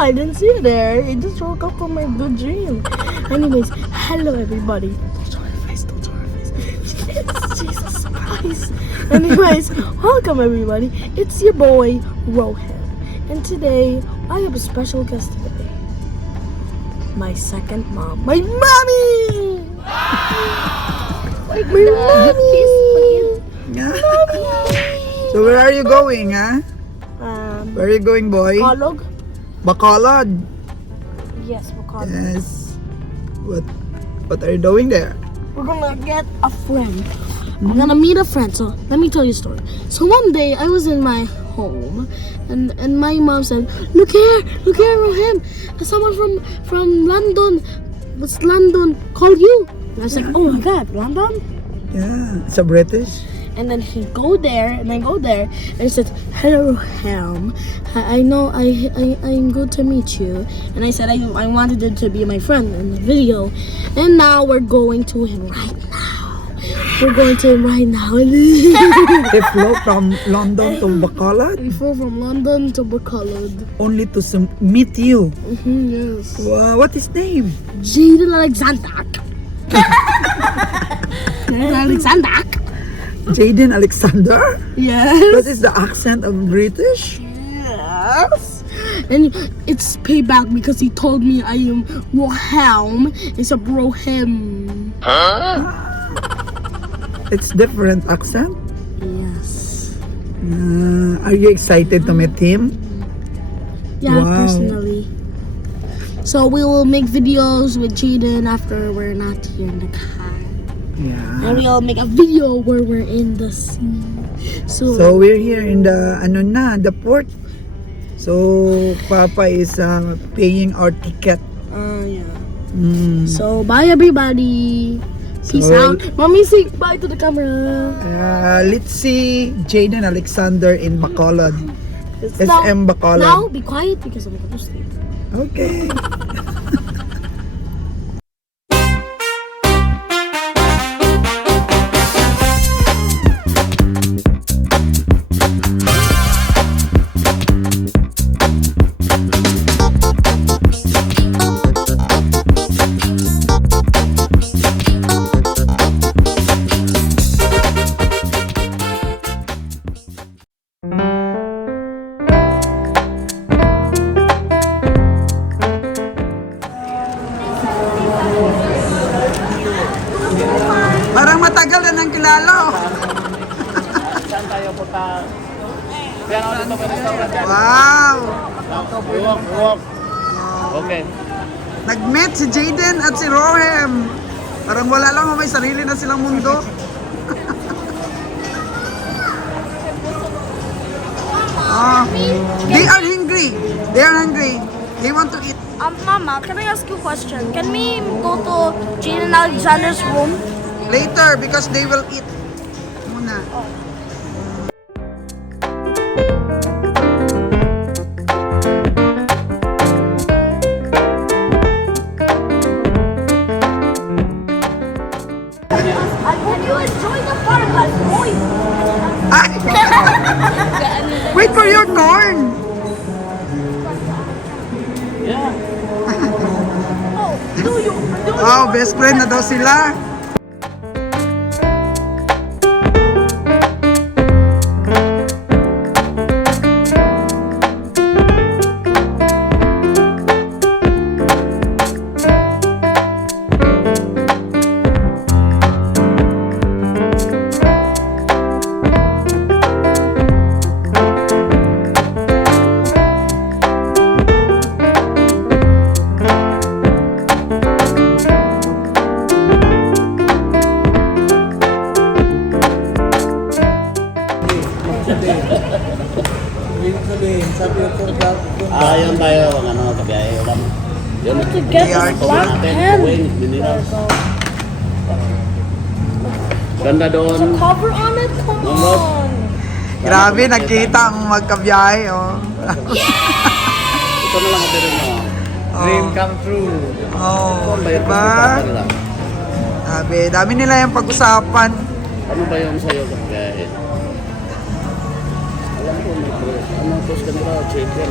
I didn't see you there. I just woke up from my good dream. Anyways, hello everybody. Don't show her face. Don't show her face. Jesus Christ. Anyways, welcome everybody. It's your boy Rohan, and today I have a special guest today. My second mom, my mommy. My mommy. So where are you going, huh? Where are you going, boy? Bacolod? Bacolod. Yes, Bacolod. Yes. What are you doing there? We're gonna get a friend. We're gonna meet a friend. So let me tell you a story. So one day I was in my home, and my mom said, "Look here, Rohan. Someone from London. What's London? Called you." And I was like, "Oh my God, London?" Yeah, it's a British. And then he go there, and I go there, and he said, "Hello, Ham. I know I'm good to meet you." And I said I wanted him to be my friend in the video, and now we're going to him right now. We're going to him right now. They flew from London to Bacolod We flew from London to Bacolod. only to meet you. Yes. Wow, what is name? Jaden Alexander. Alexander. Jaden Alexander? Yes. What is the accent of British? Yes. And it's payback because he told me I am Rohan. It's a Rohem. It's different accent. Yes. Are you excited to meet him? Yeah, Wow. personally. So we will make videos with Jaden after we're not here in the car. Yeah. And we'll make a video where we're in the sea. So we're here in the the port. So Papa is paying our ticket. Yeah. Mm. So bye everybody. Peace So- out. Mommy, say bye to the camera. Let's see Jaden Alexander in Bacolod. Now- SM Bacolod. Now be quiet because I'm going to sleep. Okay. Parang matagal na nang kilala. Saan tayo punta? Kaya ako dito may restaurant dyan. Wow! Walk. Okay. Nag-meet si Jaden at si Rohem. Parang wala lang, may sarili na silang mundo. They are hungry. They are hungry. They want to eat. Mama, can I ask you a question? Can we go to Jaden Alexander's room? Later because they will eat. Muna. I hope you enjoy the podcast, boy. Ay! Wait for your turn. Oh, do you? Wow, best friend na daw sila. Yun tayo, kabiyahe. Yun. To get this black pen. Ganda doon. There's a cover on it? Come on. Grabe, nagkita ang magkabiyahe. Oh. Ito na lang rin mo. Dream come true. Oh, Bayad diba? pa nila. Dami nila yung pag-usapan. Ano ba yung sa'yo kabiyahe? Alam ko, may anong sauce ka nila, chicken,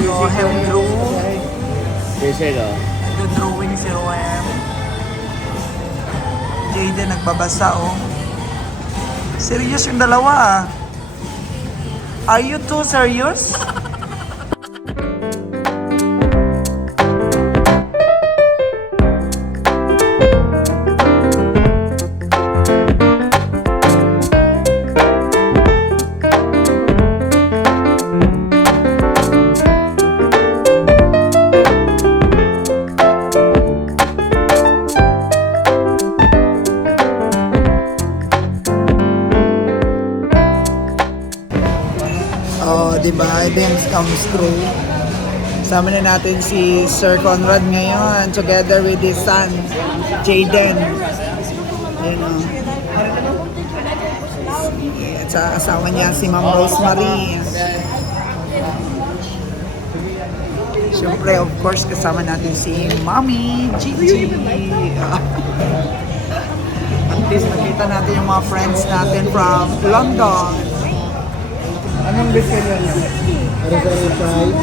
Rohem drew. 谢谢的。 Nagdo-drawing si Rohem. Jayden nagbabasa oh. Serious yung dalawa ah. Are you two serious? Oh, di ba? Dreams comes true. Sama na natin si Sir Conrad ngayon together with his son, Jayden. Yan o. At sa asawa niya si Ma'am Rosemary. Siyempre, of course, kasama natin si Mommy Gigi. At least nakita natin yung mga friends natin from London. Anong best seller niya? Sari-sari fried,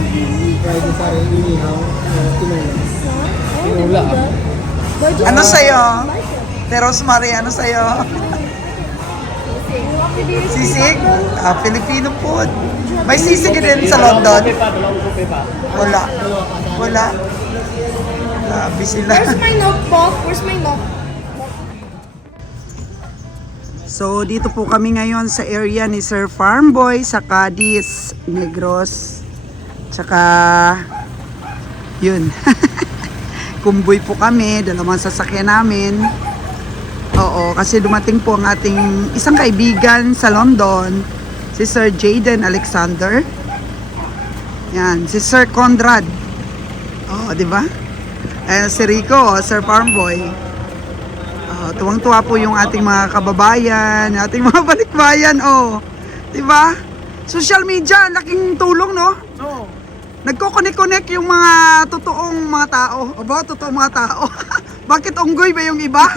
fried sari inihaw, tinula. Ano sa'yo? Rosemary, ano sa'yo? Sisig? Ah, Filipino food. May sisig din sa London? Wala. Wala. Grabe sila. Where's my notebook? Where's my notebook? So, dito po kami ngayon sa area ni Sir Farmboy sa Cadiz, Negros. Tsaka, yun. Kumboy po kami, dalawang sasakyan namin. Oo, kasi dumating po ang ating isang kaibigan sa London, si Sir Jayden Alexander. Yan, si Sir Conrad. Oo, di ba? Ayan si Rico, Sir Farmboy. Tuwang-tuwa po yung ating mga kababayan, ating mga balikbayan, oh. 'Di ba? Social media, laking tulong, no? Oo. Nagko-connect yung mga totoong mga tao. O ba, totoong mga tao? Bakit unggoy ba yung iba?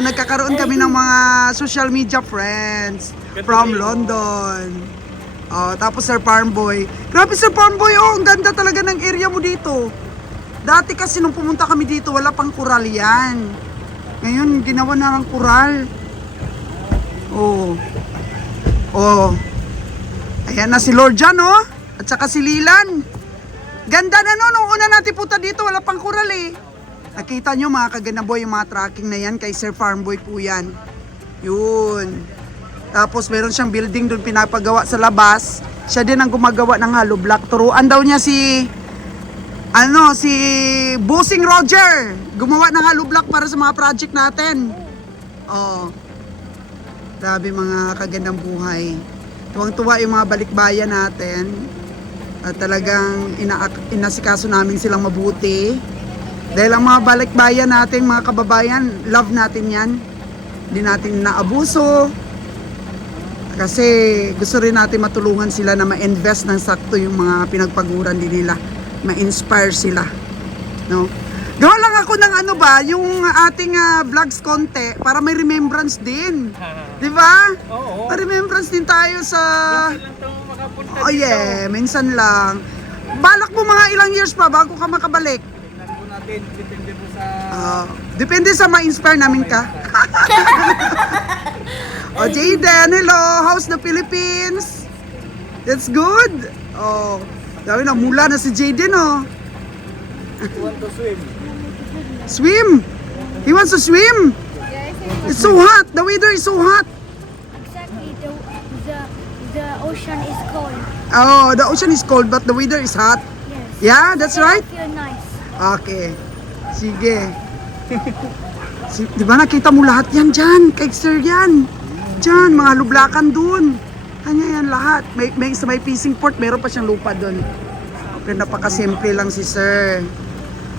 Nagkakaroon kami ng mga social media friends from London. Tapos Sir Farmboy. Grabe Sir Farmboy, ang ganda talaga ng area mo dito. Dati kasi nung pumunta kami dito, wala pang kural yan. Ngayon, ginawa na ng kural. Ayan na si Lord Jan, oh. At saka si Lilan. Ganda na no, nung una natin punta dito, wala pang kural eh. Nakita nyo mga kaganaboy, yung mga tracking na yan, kay Sir Farmboy po yan. Yun. Tapos meron siyang building doon pinapagawa sa labas. Siya din ang gumagawa ng hollow block. Turuan daw niya si Bossing Roger, gumawa ng hollow block para sa mga project natin. Grabe mga kagandang buhay. Tuwang-tuwa yung mga balikbayan natin. At talagang inasikaso namin silang mabuti. Dahil ang mga balikbayan natin, mga kababayan, love natin yan. Hindi natin naabuso. Kasi gusto rin natin matulungan sila na ma-invest ng sakto yung mga pinagpaguran din nila. Ma-inspire sila, no? Gawa lang ako ng yung ating vlogs konti para may remembrance din. 'Di ba? Oo. May remembrance din tayo sa Lang to makapunta Oh yeah, minsan lang. Balak mo mga ilang years pa bago ka makabalik. Tingnan po natin, depende po sa... Depende sa ma-inspire namin ka. Jayden, hello! How's the Philippines? That's good? Dami na, mula na si Jayden, oh. Want to swim? Swim! He wants to swim! It's so hot! The weather is so hot! Exactly. The ocean is cold. Oh, the ocean is cold but the weather is hot. Yes. Yeah, that's right? I feel nice. Okay. Sige. Di ba nakita mo lahat yan dyan? Kay Sir yan. Dyan, mga lublakan dun. Kanya yan lahat. Sa may fishing port, meron pa siyang lupa dun. Okay, napakasimple lang si Sir.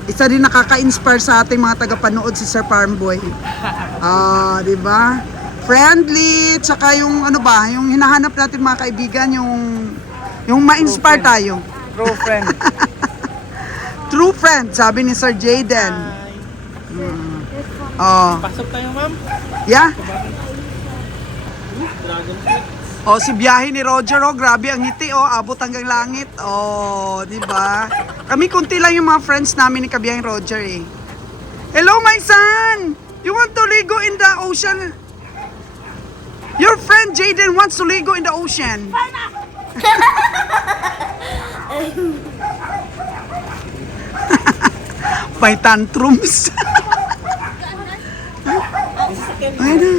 Isa din nakaka-inspire sa ating mga tagapanood si Sir Farmboy. Di ba? Friendly, tsaka yung yung hinahanap natin mga kaibigan, yung ma-inspire tayo. True friend. True friend, sabi ni Sir Jayden. Pasok tayo, ma'am. Yeah? Dragon fruit. Oh, si biyahe ni Roger, oh, grabe ang ngiti, oh, abot hanggang langit. Oh, di ba? Kami kunti lang yung mga friends namin ni kabiyaheng Roger, eh. Hello, my son! You want to ligo in the ocean? Your friend Jaden wants to ligo in the ocean. May tantrums. Ay na.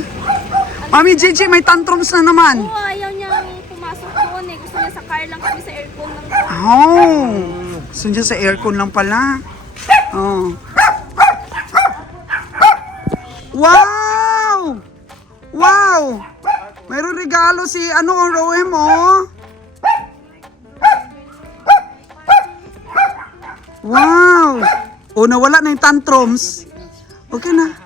Mami Gigi, may tantrums na naman. Oo, ayaw niyang pumasok doon eh. Gusto niya sa car lang kami sa aircon lang. Oh, gusto niya sa aircon lang pala. Oh. Wow! Wow! Mayroon regalo si Roem, oh. Wow! Oh, nawala na yung tantrums. Okay na.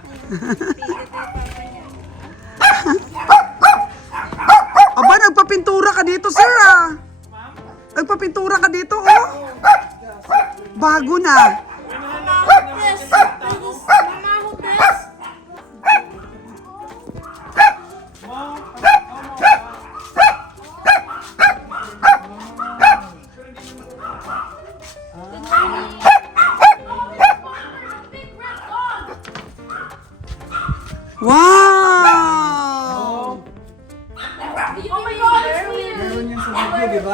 Aba, nagpapintura ka dito, sir, ah. Nagpapintura ka dito, oh. Bago na. Wow! Oh my God, it's weird.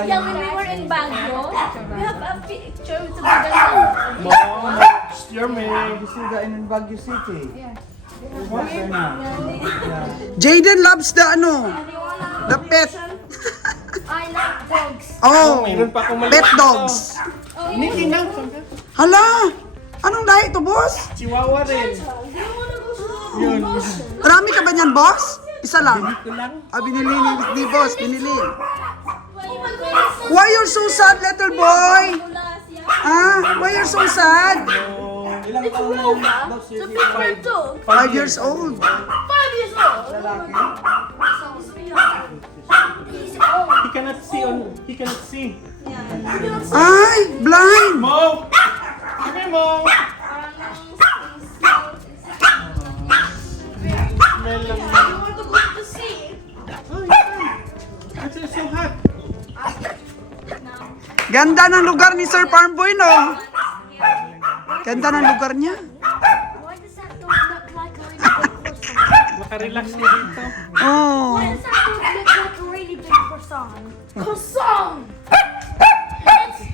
Yeah, when we were in Baguio, we have a picture with the Baguio. Mom, you're me. You see that in Baguio City? Yeah. Jaden loves the the pet. I like dogs. Oh, Mayroon pa akong pet maliit dogs. Niki na. Hala, anong lahi to, boss? Chihuahua rin. Do you wanna go to the Yun. Marami ka ba niyan, boss? Isa lang. Ito lang. Ah, binili ni boss, binili. Why Why you're so sad, little boy? Ah, why you're so sad? Ilang It's taon na Roma. yung dog It's a safety? big red dog. 5 years old. 5 years old. Lalaki? He's old. He cannot see he cannot see. Ay, blind. Mo! Come here, Mo! Smell lang. You want to go to the sea? It's so hot. Ganda ng lugar ni Sir Farmboy, no? Ganda ng lugar niya. Why does that dog look like a really big croissant? Makarelax ka dito. Oh. Why does that dog look like a really big croissant? Croissant!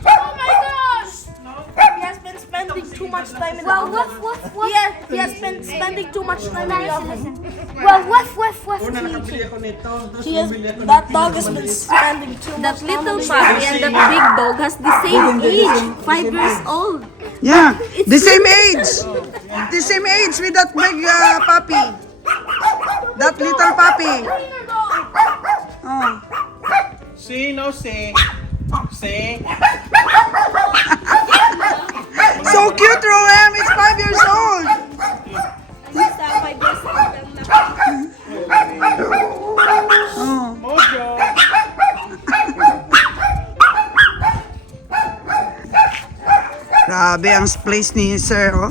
Oh my gosh! He has been spending too much time in the oven. He has been spending too much time in the oven. Well, Una, nakabili ako nito. Tapos He has, bumili ako that ng dog pizza has been maliit. spending too much that time little on the puppy and that big dog has the same age, 5 years old. Yeah, the same age. The same age with that big puppy. That little puppy. Oh. See, no, see. See? So cute, Roem. It's 5 years old. Basta 5 years old lang na. Oh. Mojo! Grabe ang place ni Sir, oh.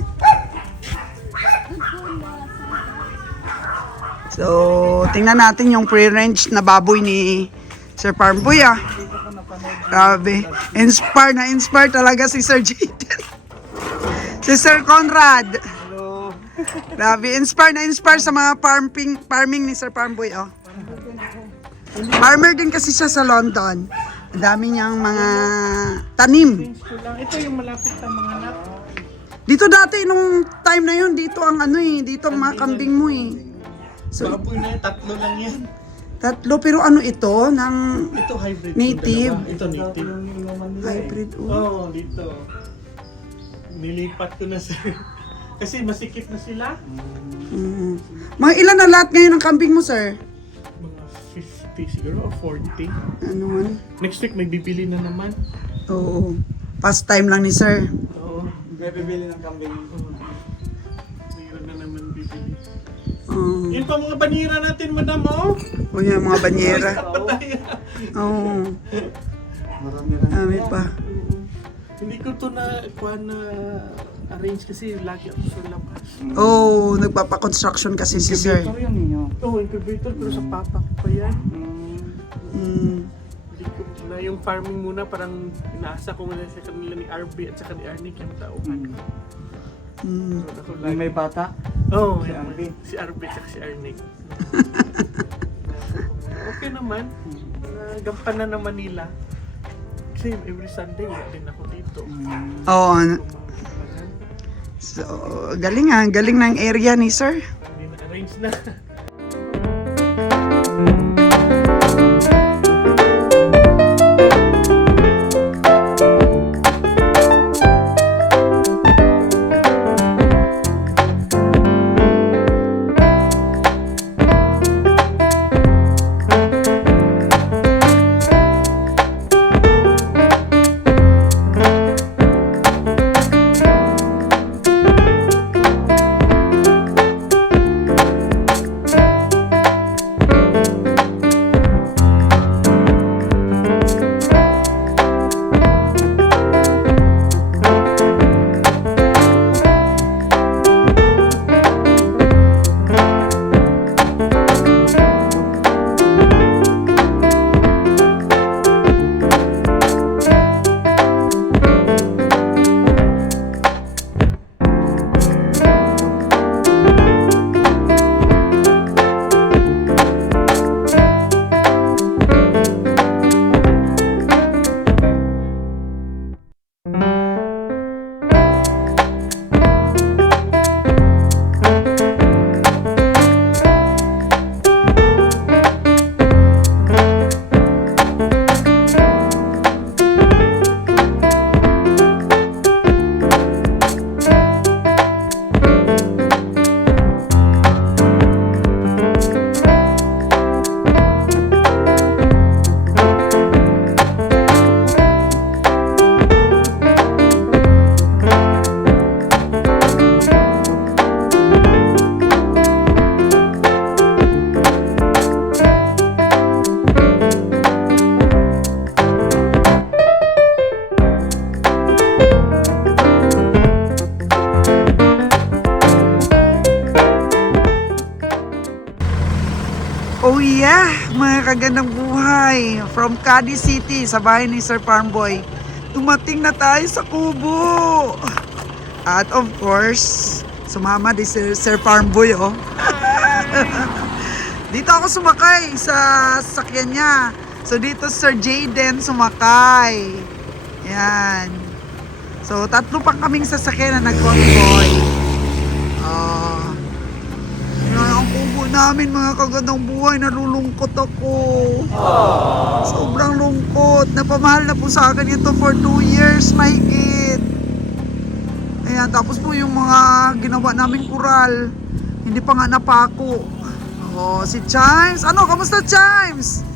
So, tingnan natin yung pre-range na baboy ni Sir Farmboy, ah. Grabe. Inspire talaga si Sir Jaden. Si Sir Conrad. Grabe, inspire sa mga farming ni Sir Farmboy, oh. Farmer din kasi siya sa London. Ang dami niyang mga tanim. Ito lang. Ito yung malapit na mga anak. Dito dati, nung time na yun, dito ang dito ang mga kambing mo, eh. So, Baboy na yun, 3 lang yan. 3, pero ano ito? Ng Ito hybrid. Native. Dalawa. Ito native. hybrid, oh. Oo, dito. Nilipat ko na sa... Kasi masikip na sila. Mm. Mga ilan na lahat ngayon ang kambing mo, sir? Mga 50 siguro o 40. Ano man? Next week magbibili na naman. Oo. Past time lang ni sir. Oo. May bibili ng kambing. Mayroon na naman bibili. Oo. Yun pa mga banira natin, madam, oh. O yung mga banyera. Patay. Oo. Marami rin. Dami pa. Hindi ko to na arrange kasi lagi ako sa labas. Oh, nagpapa-construction kasi si sir. Ito yun ninyo. Oo, incubator pero sa papa ko pa yan. Mm. Hindi ko na yung farming muna parang inaasa ko muna sa kanila ni RB at saka ni Arnick yung tauhan ko. Mm. So, ako Yung lagi. may bata. Oo, Si yung- RB. si RB at saka si Arnick. Okay naman. Nagampanan naman nila. Kasi every Sunday wala din ako dito. Oo, Kumain. so, galing ng area ni sir. Hindi na-arrange na. Oh yeah, mga kagandang buhay. From Cadiz City, sa bahay ni Sir Farmboy. Dumating na tayo sa Kubo. At of course, sumama din si Sir Farmboy, oh. Dito ako sumakay sa sasakyan niya. So dito Sir Jayden sumakay. Yan. So tatlo pa kaming sasakyan na nag-convoy. Ang kubo namin, mga kagandang buhay, nalulungkot ako. Sobrang lungkot. Napamahal na po sa akin ito for 2 years, mahigit. Ayan, tapos po yung mga ginawa namin kural, hindi pa nga napako. Oh, si Chimes. Ano, kamusta Chimes?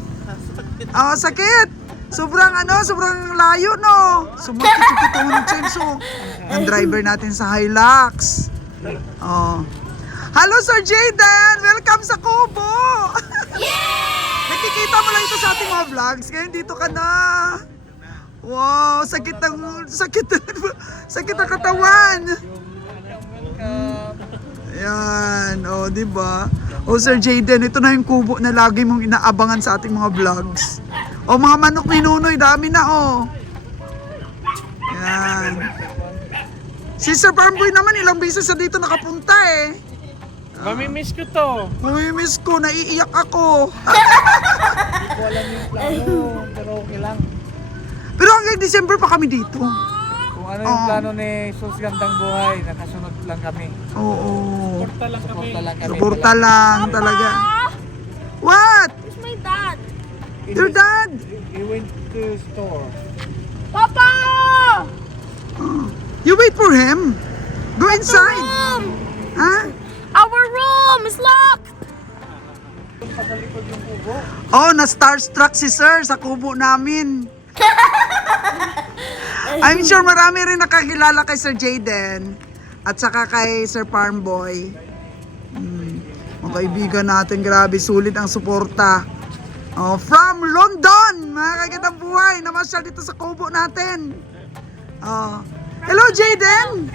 Oh, sakit. Sobrang layo, no? Sumakit yung katawan ni Chimes, oh. Ang driver natin sa Hilux. Oh. Hello, Sir Jayden! Welcome sa Kubo! Nakikita mo lang ito sa ating mga vlogs. Ngayon dito ka na. Wow, sakit ang katawan. Ayan, oh, di ba? Oh, Sir Jayden, ito na yung kubo na lagi mong inaabangan sa ating mga vlogs. Oh, mga manok ni Nunoy, dami na, oh. Ayan. Si Sir Farmboy naman, ilang beses na dito nakapunta, eh. Mamimiss ko to. Mamimiss ko, naiiyak ako. Hindi ko alam yung plano, pero okay lang. Pero hanggang December pa kami dito. Kung ano yung plano ni Sus Gandang Buhay, nakasunod lang kami. Oo. Porta lang kami. Suporta lang kami. Suporta lang talaga. What? Where's my dad? Your dad? He went to store. Papa! You wait for him. Go inside. Ha? Our room is locked! Oh, na-starstruck si Sir sa kubo namin. I'm sure marami rin nakakilala kay Sir Jayden at saka kay Sir Farmboy. Mga kaibigan natin, grabe, sulit ang suporta. Oh, from London, mga kagandang buhay, namasyal dito sa kubo natin. Oh. Hello, Jaden.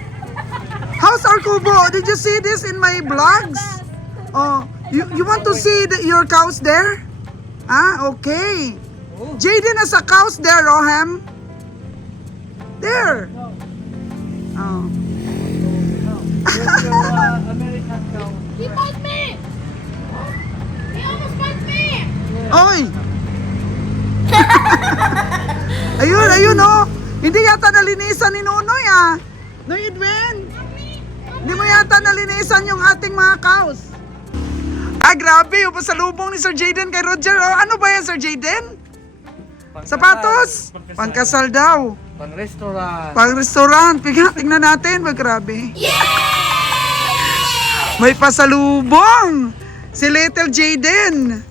How's our kubo? Did you see this in my vlogs? Oh, you want to see your cows there? Ah, okay. Jaden has a cows there, Roham. There. Oh. Here's your American cow. He bite me! He almost bite me! Oy! Ayun, oh. Hindi yata nalinisan ni Nunoy, ah. Noy Edwin. Hindi mo yata nalinisan yung ating mga cows. Ah, grabe. Yung pasalubong ni Sir Jaden kay Roger. Oh, ano ba yan, Sir Jaden? Sapatos? Pangkasal daw. Pang-restaurant. Pang-restaurant. Tingnan natin. Grabe. May pasalubong. Si Little Jaden.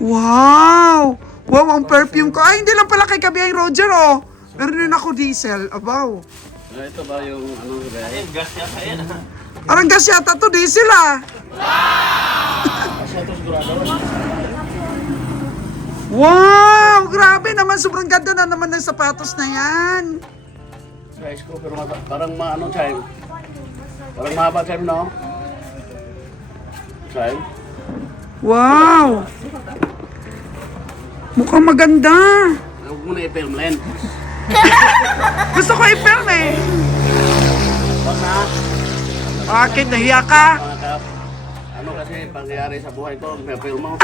Wow! Wow, ang perfume ko. Ay, hindi lang pala kay Kabiyang Roger, oh. Meron din ako diesel. Abaw. Ito ba yung ano ba? Gas yata yan. Parang gas yata to, diesel, ah. Wow! Grabe naman. Sobrang ganda na naman ng sapatos na yan. Guys ko, pero parang maano time. Parang mahaba time, no? Time. Wow! Mukhang maganda. Huwag mo na i-film, Len. Gusto ko i-film, eh. Wag na. Bakit? Nahiya ka? Mga kap. Ano kasi pangyayari sa buhay ko, may film mo.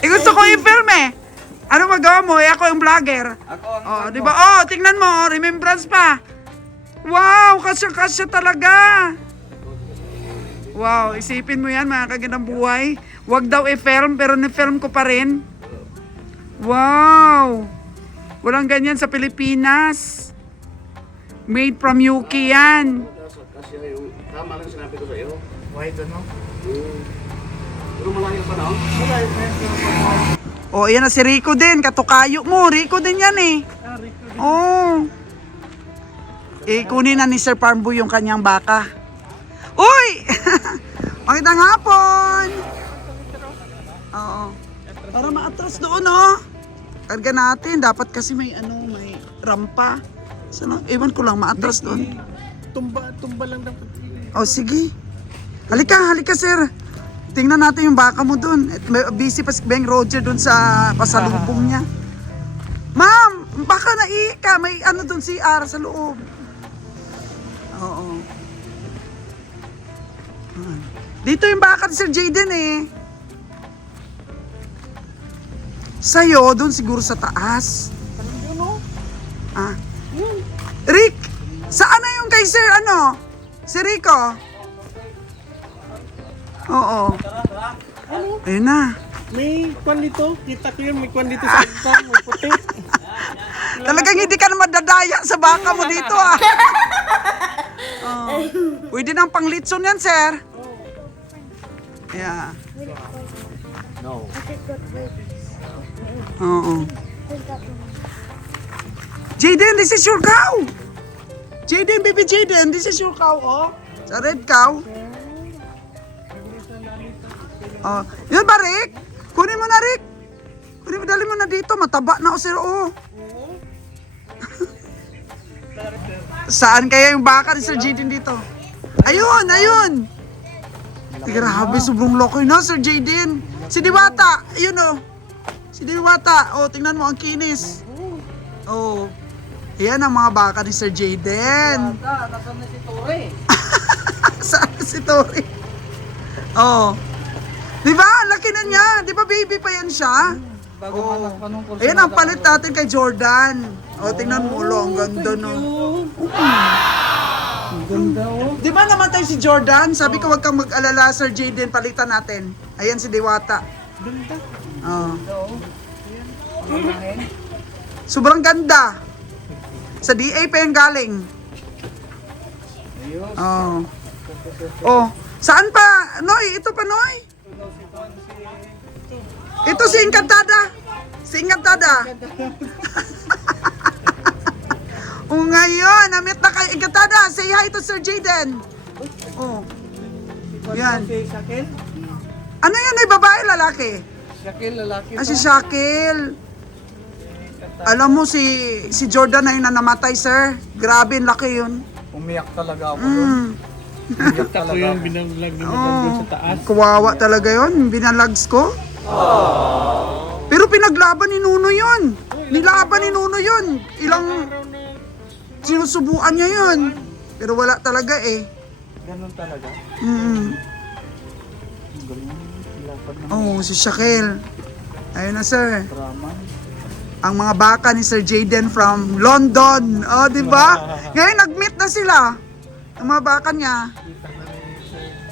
Eh, gusto ko i-film, eh. Ano magawa mo? Eh, ako yung vlogger. Ako ang Oh, di ba? Oh, tingnan mo. Oh, remembrance pa. Wow, kasya-kasya talaga. Wow, isipin mo yan, mga kagandang buhay. Huwag daw i-film, pero ni-film ko pa rin. Wow. Walang ganyan sa Pilipinas. Made from Yuki yan. Kasi yung tama lang sinabi ko sa iyo. wide, ano? Pero malayo pa, no? Oh, yan na si Rico din. Katukayo mo. Rico din yan, eh. Oh. Eh, kunin na ni Sir Farmboy yung kanyang baka. Uy! Magandang hapon! Oo. Para maatras doon, oh. Karga natin. Dapat kasi may, may rampa. Sana, ewan ko lang, maatras doon. Tumba lang dapat. Oh, sige. Halika, sir. Tingnan natin yung baka mo doon. Busy pa si Beng Roger doon sa pasalubong niya. Ma'am, baka naika. May doon si CR sa loob. Oo. Dito yung baka ni Sir Jaden, eh. Sa'yo, doon siguro sa taas. Ah. Rick, saan na yung kay Sir, si Rico? Oo. Ayun na. May kwan dito. Kita ko yun. May kwan dito sa agtang. May puti. Talagang hindi ka na madadaya sa baka mo dito, ah. Oh. Pwede nang panglitson yan, sir. Yeah. No. Oo. Jaden, this is your cow. Jaden, baby Jaden, this is your cow, oh. Sa red cow. Oh, yun ba, Rick? Kunin mo na, Rick. Dali mo na dito. Mataba na, sir, oh. Saan kaya yung baka ni Sir Jaden dito? Ayun. Grabe, sobrang laki na, Sir Jaden. Si Diwata, ayun, oh. Si Diwata, oh, tingnan mo, ang kinis. Oh. Ayan ang mga baka ni Sir Jaden. Nasaan na si Tori? Saan si Tori? Oh. Di ba? Laki na niya. Di ba baby pa yan siya? Bago anak pa nung Ayan ang palit natin kay Jordan. Oh, tingnan mo ulo. Ang ganda, no? Ang ganda, oh. Di ba namatay si Jordan? Sabi ko, wag kang mag-alala, Sir Jaden. Palitan natin. Ayan si Diwata. Ganda. Oh. Sobrang ganda. Sa DA pa yung galing. Oh. Oh. Saan pa? Noy, ito pa, Noy. Ito si Encantada. Si Encantada. O ngayon, namit na kay Encantada. Say hi to Sir Jaden. Oh. Yan. Sa akin. Ano yun, ay babae, lalaki? Shakil, lalaki Ah, si Shakil. Alam mo, si Jordan na yun na namatay, sir. Grabe, ang laki yun. Umiyak talaga ako doon. Umiyak Ako talaga yung ako. binaglag naman doon sa taas. Kawawa talaga yun, binalags ko. Pero pinaglaban ni Nuno yun. Nilaban ni Nuno yun. Ilang sinusubuan niya yun. Pero wala talaga eh. Ganun talaga. Mm. Galing. Lapat na Oh, si Shakil. Ayun na, sir. drama. Ang mga baka ni Sir Jaden from London. Oh, di ba? Ngayon nag-meet na sila. Ang mga baka niya.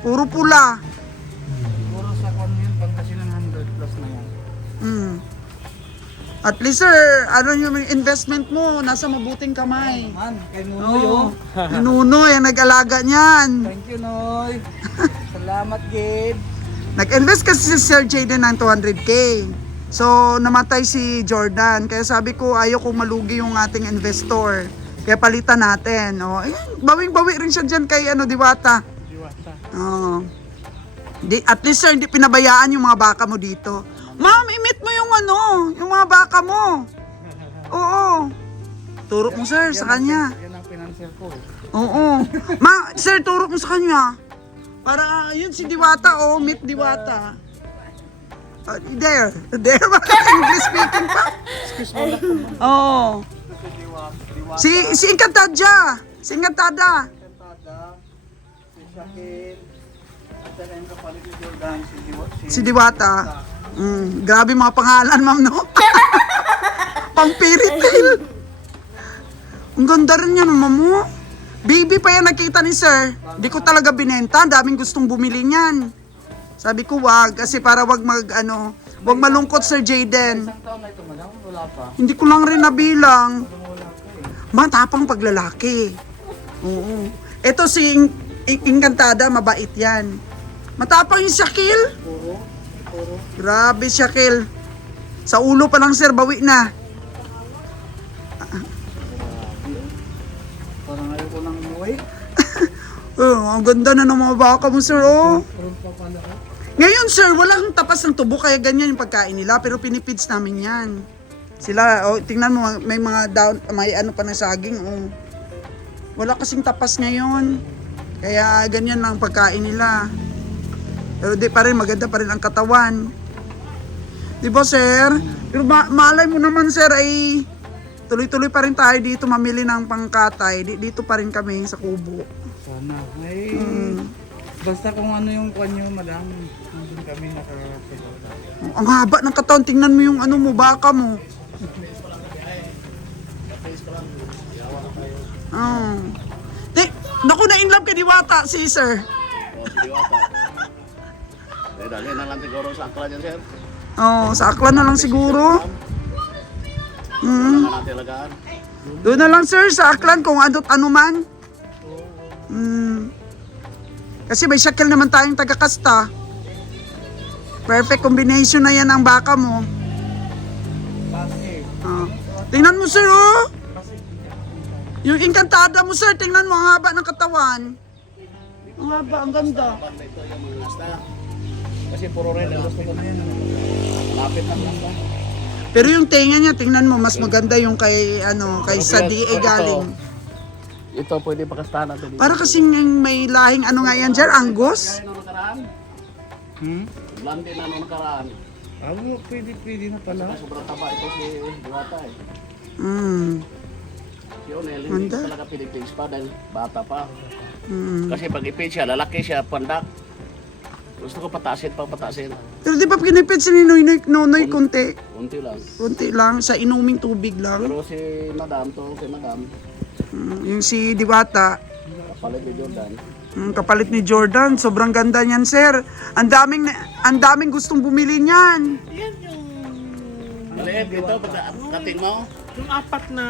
Puro pula. Siguro sa kwan yun, Pangasinan 100 plus na yan. Mm. At least, sir, ano yung investment mo? Nasa mabuting kamay. Man, kay Oo. Nunoy oh. Yung Nuno, yung nag-alaga niyan. Thank you, Noy. Salamat, Gabe. Nag-invest kasi si Sir Jaden ng 200k. So, namatay si Jordan. Kaya sabi ko, ayaw kong malugi yung ating investor. Kaya palitan natin. Oh, ayan, bawing-bawi rin siya dyan kay Diwata. Diwata. Oh. At least, sir, hindi pinabayaan yung mga baka mo dito. Ma'am, imit mo yung mga baka mo. Oo. Turo mo, sir, sa kanya. Yan ang financier ko. Oo. Sir, turo mo sa kanya. Para yun si Diwata, oh, meet Diwata. There. English speaking pa. Oo. Si Encantada. Si Encantada. Kantada, si Shakil, at saka yung kapalit ni Jordan, Si Diwata. Grabe mga pangalan, ma'am, no? Pang fairy tale. Ang ganda rin yan, ma'am, mo. Baby pa yan nakita ni sir. Di ko talaga binenta. Ang daming gustong bumili niyan. Sabi ko wag kasi para wag wag malungkot Sir Jaden. Isang taon na ito, madam, wala pa. Hindi ko lang rin nabilang. Matapang paglalaki. Oo. Ito si Encantada, mabait yan. Matapang yung Shakil. Puro. Grabe Shakil. Sa ulo pa lang sir, bawi na. Parang ayaw ko nang umuwi. Oh, ang ganda na ng mga baka mo sir, oh. Parang papala ka. Ngayon sir, walang tapas ng tubo kaya ganyan yung pagkain nila pero pinipids namin yan. Sila, oh, tingnan mo may mga down, may ano pa na saging, oh. Wala kasing tapas ngayon. Kaya ganyan lang ang pagkain nila. Pero di pa rin maganda pa rin ang katawan. Di ba sir? Pero malay mo naman sir ay tuloy-tuloy pa rin tayo dito mamili ng pangkatay. Dito pa rin kami sa kubo. Sana. Ay, basta kung ano yung kwan nyo, madam, nandun kami nakarating. Ang haba ng katawan, tingnan mo yung ano mo, baka mo. Oh. Naku, na in love kay Diwata, si sir. O, si Diwata. Dali na lang siguro sa akla niya, sir. Oh, sa Aklan na lang siguro. Ano na natin alagaan. Doon na lang sir, sa Aklan kung ano man. Kasi may Shakil naman tayong taga-kasta. Perfect combination na yan ang baka mo. Kasi, Oh. Tingnan mo sir, oh. Yung Encantada mo sir, tingnan mo, ang haba ng katawan. Ang haba, ang ganda. Banda ito yung mga nasta. Kasi puro rin ang gusto ko na yun. Lapit lang lang ba? Pero yung tenga niya, tingnan mo, mas maganda yung kay sa DA galing. Ito pwede pakastahan natin dito. Para kasing may lahing ano nga yan dyan, Angus. Kaya nung nakaraan, blande na nung nakaraan. pwede na pala. Sobrang taba ito si Diwata eh. Si Onel, hindi Ganda. talaga pinipage pa dahil bata pa. Kasi pag ipage siya, lalaki siya, pandak. Gusto ko patasin. Pero di ba pinipid si Nonoy konti? Unti lang. Konti lang, sa inuming tubig lang. Pero si Madam, si Madam, Yung si Diwata, kapalit ni Jordan. kapalit ni Jordan, sobrang ganda niyan sir. Ang daming gustong bumili niyan. Yan yung... Maliit dito, pagkating mo. Yung apat na...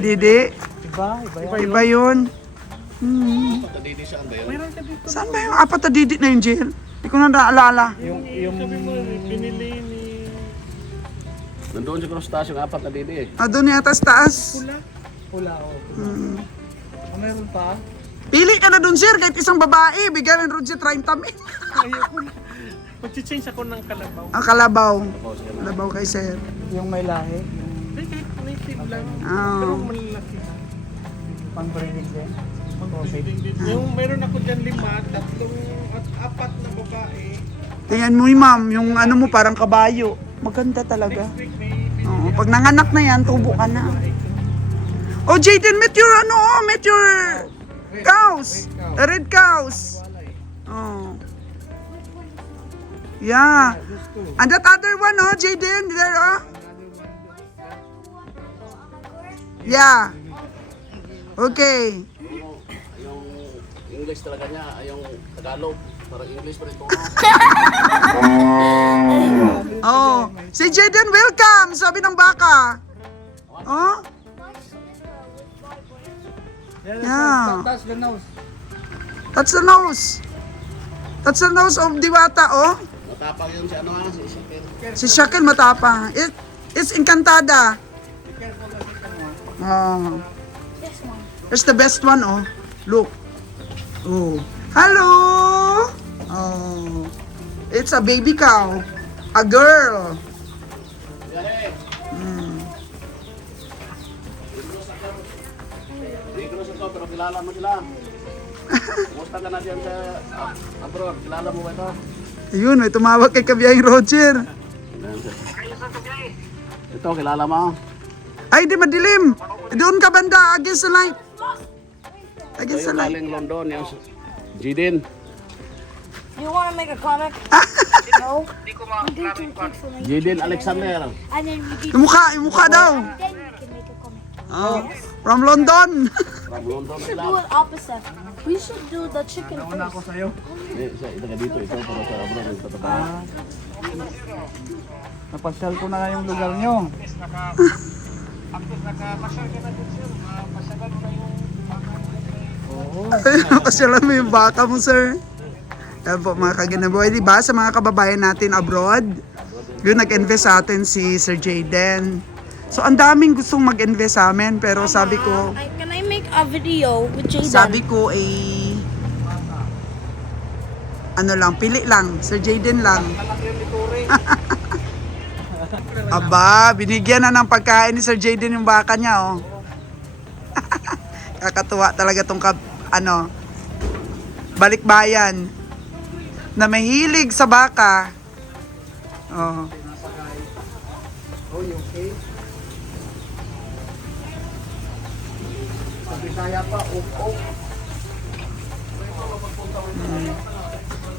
Didi, Iba. iba yun. Pagkadidi saan ba yun? Meron ka dito. Saan ba yung apat na didi na yun, Jill? Hindi ko na naalala. Yung sabi mo, binili ni... Nandoon siguro sa taas yung apat na didi eh. Doon yata sa taas. Pula. Pula o. Meron pa? Pili ka na doon sir, kahit isang babae, bigyan ng Rodje 30 mil. Mag-change ako ng kalabaw. Ang kalabaw. Tapos, yan na. Kalabaw kay sir. Yung may lahi, Hindi, kahit native lang. Ah. Pero malaki. pang breeding din. Hindi. Yung meron ako dyan 5, 3 at 4 na babae. Tingnan mo ma'am, yung ano mo parang kabayo. Maganda talaga. Next week may Oo, pag nanganak na yan, tubo ka na. Oh, Jaden, meet your meet your cows. The red cows. Oh. Yeah. And that other one, Jaden, there, Yeah. Okay. Yung English talaga niya, yung Tagalog. Parang English pa rin ito. Oh, si Jaden, welcome, sabi ng baka. Oh? Yeah. That's the nose. That's the nose. That's the nose of Diwata, oh. Matapang yun si ano nga, si Shakir. Si Shakil matapang. It's Encantada. Oh. It's the best one, oh. Look. Oh. Hello. Oh. It's a baby cow. A girl. Hindi ko na sa to, pero kilala mo sila. Kumusta ka na dyan sa abroad? Kilala mo ba ito? Ayun, may tumawag kay Kabiyahing Roger. Ito, kilala mo? Ay, di madilim. Doon ka banda, against the light. Ito Against the yung light. galing London, yung Jidin. You want to make a comic? No. Jidin Alexander. And then we did. Yung mukha daw. Then we can make a comic. Oh, from London. From London We should sila. do it opposite. We should do the chicken Una ako first. sa'yo. Siya, itaga dito, ito, para sa abroad, yung tataba. Napasyal ko na nga yung lugar nyo. Pasyalan mo yung baka mo, sir. Yan po mga kaganaboy, di ba? Sa mga kababayan natin abroad, yun nag-invest sa atin si Sir Jaden. So, ang daming gustong mag-invest sa amin, pero sabi ko, Can I make a video with Jaden? sabi ko ano lang, pili lang, Sir Jaden lang. Aba, binigyan na ng pagkain ni Sir Jaden yung baka niya, oh. Kakatuwa talaga tong balikbayan na mahilig sa baka. Oh.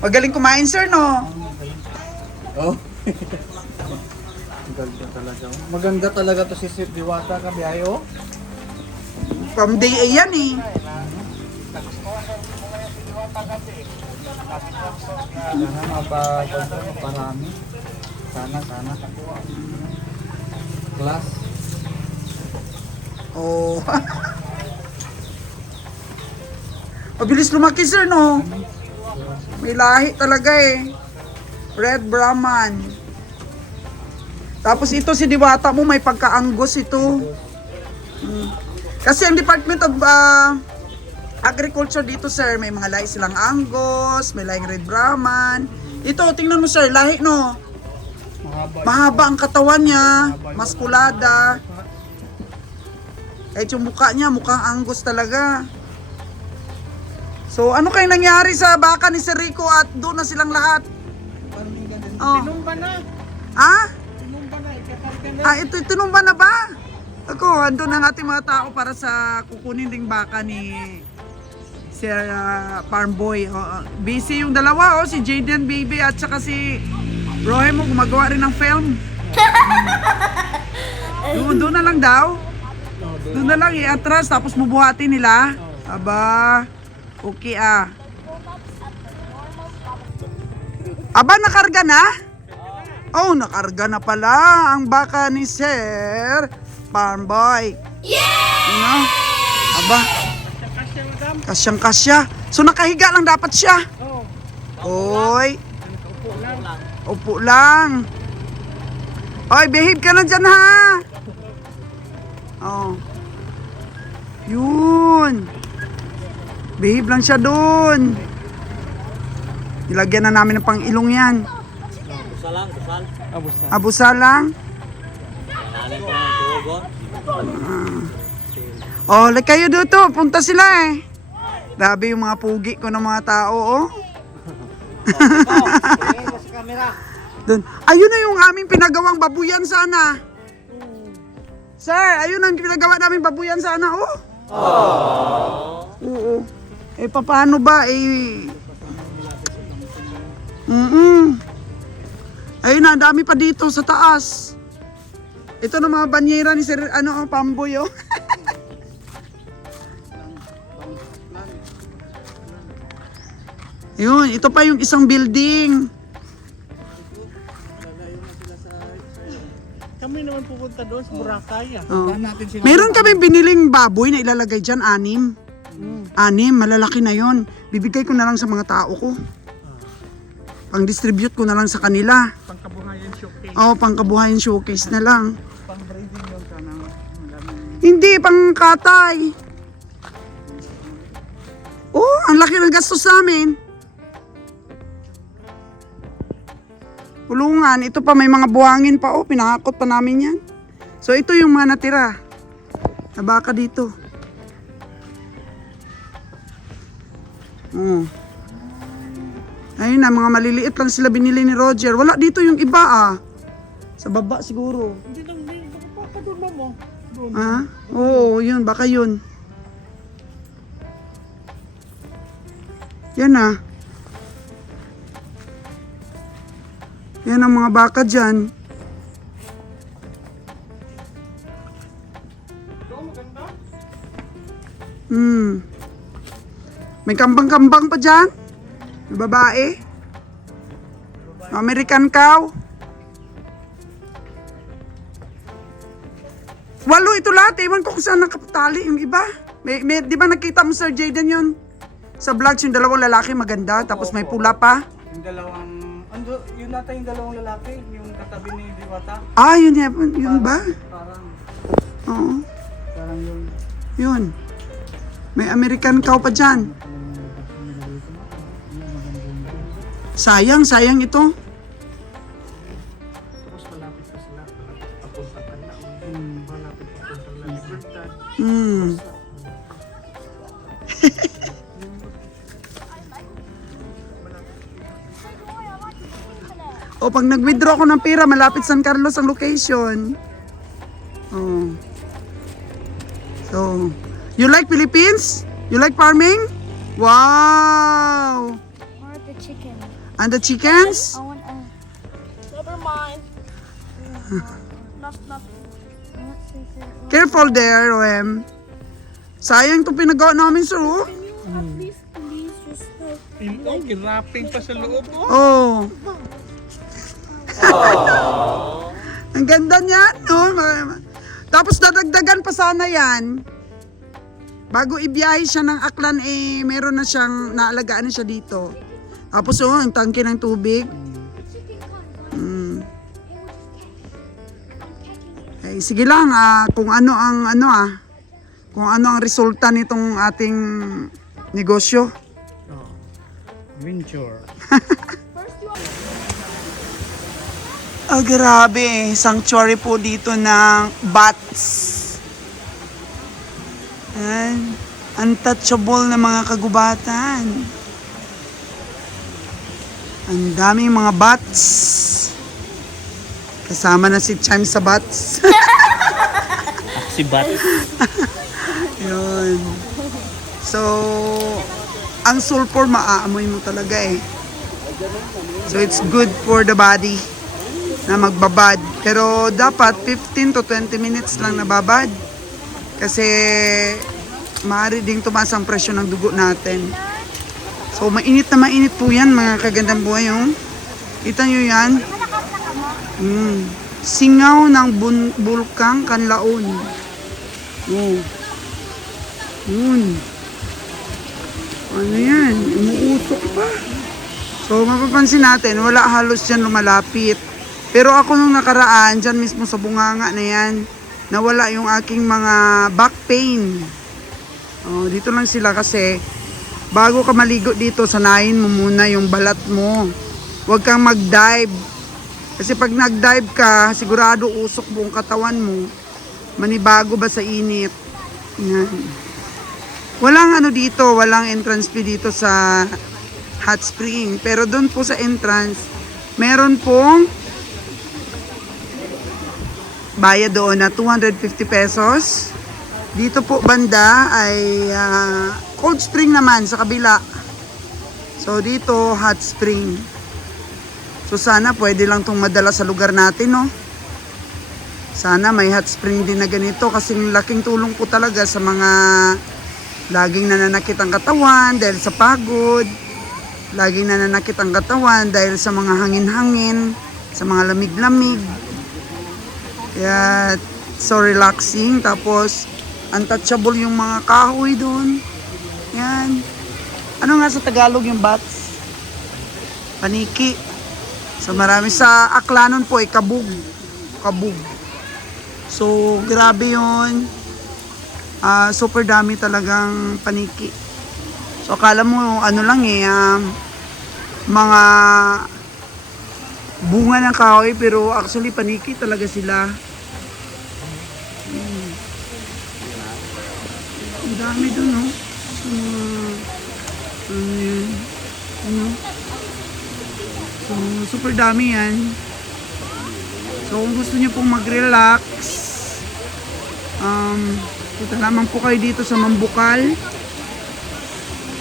Magaling kumain, sir, no? Oh. Maganda talaga. Maganda talaga to si Sir Diwata Kabiyayo. From day A yan, eh. Sana maparami. Sana. Class. Oh. Mabilis lumaki, sir, no? May lahi talaga, eh. Red Brahman. Tapos ito si Diwata mo, may pagka-Angus ito. Kasi ang Department of Agriculture dito, sir, may mga lahi silang Angus, may lahing Red Brahman. Ito, tingnan mo, sir, lahi, no? Mahaba ang katawan niya, maskulada. Kahit yung mukha niya, mukhang Angus talaga. So, ano kayong nangyari sa baka ni Sir Rico at doon na silang lahat? Oh. tinumba na. Ah? Tinumba na. Ikakarga na. Ito tinumba na ba? Ako, andun ang ating mga tao para sa kukunin ding baka ni Sir Farm Boy. Busy yung dalawa, si Jaden Baby at saka si Rohe mo gumagawa rin ng film. Doon na lang daw. Doon na lang i-atras tapos bubuhatin nila. Aba, okay ah. Aba, nakarga na? Oh, nakarga na pala ang baka ni Sir Farm Boy. Ano? Aba, kasyang-kasya. So nakahiga lang dapat siya. Oy. Upo lang. Oy, behave ka na dyan, ha? Oh. Yun. Behave lang siya doon. Ilagyan na namin ng pang-ilong yan. Abusal lang? Oh, like kayo dito. Punta sila eh. Grabe yung mga pugi ko ng mga tao, oh. Dun. Ayun na yung aming pinagawang babuyan sana. Sir, ayun ang pinagawa namin babuyan sana, oh. Oo. Eh, paano ba, eh... Ayun na, dami pa dito sa taas. Ito na mga banyera ni Sir, Pamboy, oh. Yun, ito pa yung isang building. Kami naman pupunta doon sa Boracay. Oh. Meron kami biniling baboy na ilalagay dyan, 6. 6, malalaki na yon. Bibigay ko na lang sa mga tao ko. Pang-distribute ko na lang sa kanila. Pangkabuhayan showcase. Oo, pangkabuhayan showcase na lang. Pang-breeding yun ka ng Hindi, pang-katay. Oh, ang laki ng gastos namin. Kulungan, ito pa may mga buhangin pa, oh, pinakakot pa namin yan. So ito yung mga natira na baka dito. Oh. Ayun na, mga maliliit lang sila binili ni Roger. Wala dito yung iba ah. Sa baba siguro. Hindi lang, baka doon mo. Doon. Ha? Oo, yun, baka yun. Yan ah. Yan ang mga baka dyan. May kambang-kambang pa dyan. May babae. American cow. 8 ito lahat. Ewan ko kung saan nakapatali yung iba. Di ba nakita mo Sir Jayden yun? Sa vlogs yung dalawang lalaki maganda. Tapos may pula pa. yung dalawang, yun nata yung dalawang lalaki, yung katabi ni Diwata. Ah, yun ba? Parang, Oo. parang yung, Yun. May American cow pa dyan. Sayang ito. Tapos malapit na sila. Papunta ka na. Malapit papunta na Libertad. O pag nag-withdraw ko ng pera, malapit San Carlos ang location. Oh. So, you like Philippines? You like farming? Wow! Or the chicken. And the chickens? I want a... Never mind. Careful there, Oem. Sayang itong pinagawa namin, sir. Oh. Please, just like... Kinrapping pa sa loob. Oh. Ang ganda niyan, no? Tapos dadagdagan pa sana yan. Bago ibiyahe siya ng Aklan, eh, meron na siyang, naalagaan na siya dito. Tapos, oh, ang tangke ng tubig. Eh, sige lang, kung ano ang resulta nitong ating negosyo. venture. Ah, grabe. Sanctuary po dito ng bats. Yan. Untouchable na mga kagubatan. Ang daming mga bats. Kasama na si Chime sa bats. Si Bat. Yun. So, ang sulfur maaamoy mo talaga eh. So, it's good for the body na magbabad. Pero dapat 15 to 20 minutes lang nababad. Kasi maaari ding tumaas ang presyo ng dugo natin. So mainit na mainit po yan mga kagandang buhay. Oh. Kita nyo yan? Singaw ng bulkang Kanlaon. Oh. Yun. Ano yan? Umuusok pa. So mapapansin natin, wala halos dyan lumalapit. Pero ako nung nakaraan, dyan mismo sa bunganga na yan, nawala yung aking mga back pain. Oh, dito lang sila kasi bago ka maligo dito, sanayin mo muna yung balat mo. Huwag kang mag-dive. Kasi pag nag-dive ka, sigurado usok buong katawan mo. Manibago ba sa init? Yan. Walang ano dito, walang entrance fee dito sa hot spring. Pero doon po sa entrance, meron pong bayad doon na 250 pesos. Dito po banda ay cold spring naman sa kabila. So dito hot spring. So sana pwede lang tong madala sa lugar natin, no? Sana may hot spring din na ganito kasi laking tulong po talaga sa mga laging nananakit ang katawan dahil sa pagod. Laging nananakit ang katawan dahil sa mga hangin-hangin, sa mga lamig-lamig. Kaya so relaxing. Tapos untouchable yung mga kahoy doon. Yan. Ano nga sa Tagalog yung bats? Paniki. So marami sa Aklanon po ay kabug. Kabug. So grabe yun. Super dami talagang paniki. So akala mo ano lang mga bunga ng kahoy pero actually paniki talaga sila. Ang dami doon, no? So, super dami yan. So, kung gusto niyo pong mag-relax, punta lamang po kayo dito sa Mambukal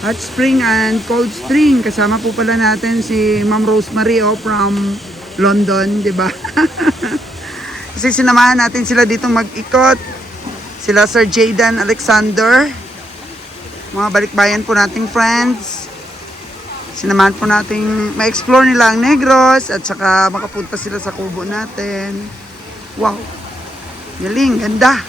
Hot Spring and Cold Spring. Kasama po pala natin si Ma'am Rosemary from London, di ba? Kasi sinamahan natin sila dito mag-ikot. Sila Sir Jaydan Alexander. Mga balikbayan po nating friends. Sinamahan po nating ma-explore nila ang Negros at saka makapunta sila sa kubo natin. Wow! Galing, ganda!